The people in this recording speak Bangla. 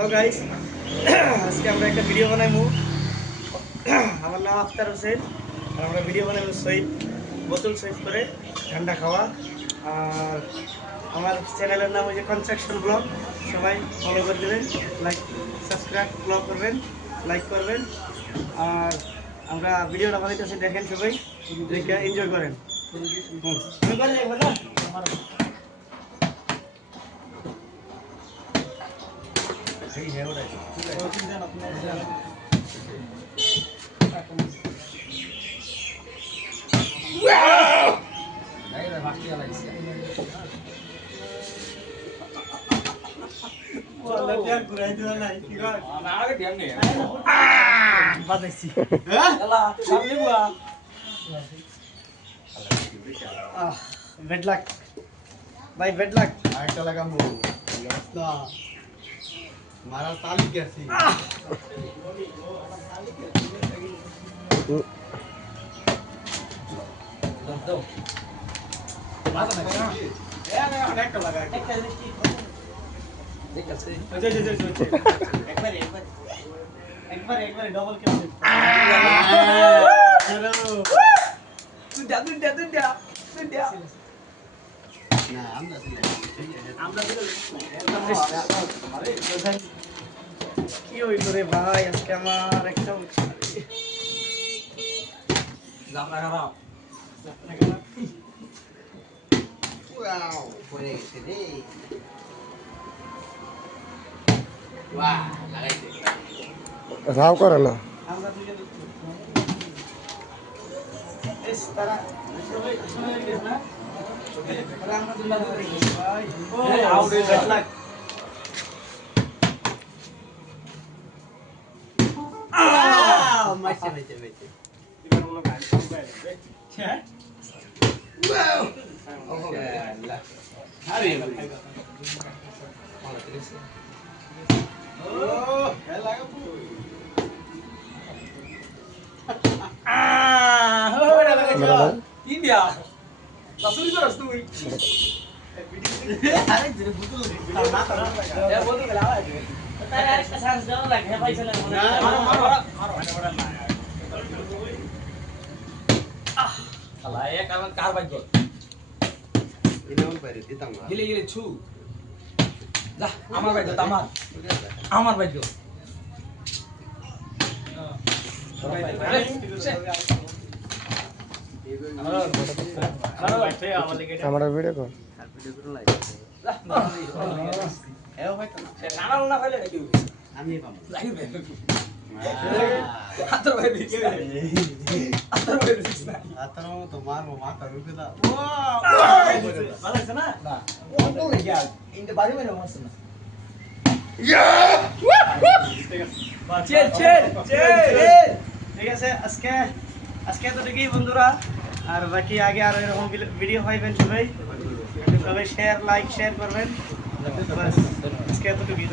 হ্যালো গাইস, আজকে আমরা একটা ভিডিও বানাইমু। আমার নাম আখতার হোসেন আর আমরা ভিডিও বানাইমু সহিত বোতল সেভ করে ঠান্ডা খাওয়া। আর আমার চ্যানেলের নাম হচ্ছে কনস্ট্রাকশন ব্লগ। সবাই ফলো করে দেবেন, লাইক সাবস্ক্রাইব ব্লগ করবেন, লাইক করবেন। আর আমরা ভিডিওটা বানাইতেছি, দেখেন সবাই, দেখে এনজয় করেন। বেড লাক ভাই, বেড লাক। আরেকটা লাগাবো মারার তালি গেছি। একবার ডবল কেন না আমরা কি হইল রে ভাই, আজকে আমার একটা ওয়াও পড়ে গেছে রে। ওয়াও লাগাইছে রাও করে না। আমরা দুজন এস তারা সবাই গেছে না, তাহলে আমরা দুজন ভাই আউট হয়ে বেড লাক। মাইছে মাইছে মাইছে। ওয়াও আরে ইন্ডিয়া রাসুলি করস তুই আরে জিরে বুতুল না তো এ বলতো গলা আছে তাই আরেকটা চান্স দাও লাগে ভাই চলে মারো আল্লাহ এক কার ভাগ্য ইনাম পারে দিতাম না। গিলে ছু যা আমার ভাগ্য তামার আমার ভাগ্য আমরা ভিডিও কর। আমি পাবো। আতারও তো মারবো মাথা রুখে দাও। ঠিক আছে, আজকে এতটুকুই বন্ধুরা। আর বাকি আগে আরো এরকম ভিডিও পাইবেন সবাই শেয়ার লাইক শেয়ার করবেন। আজকে এতটুকুই।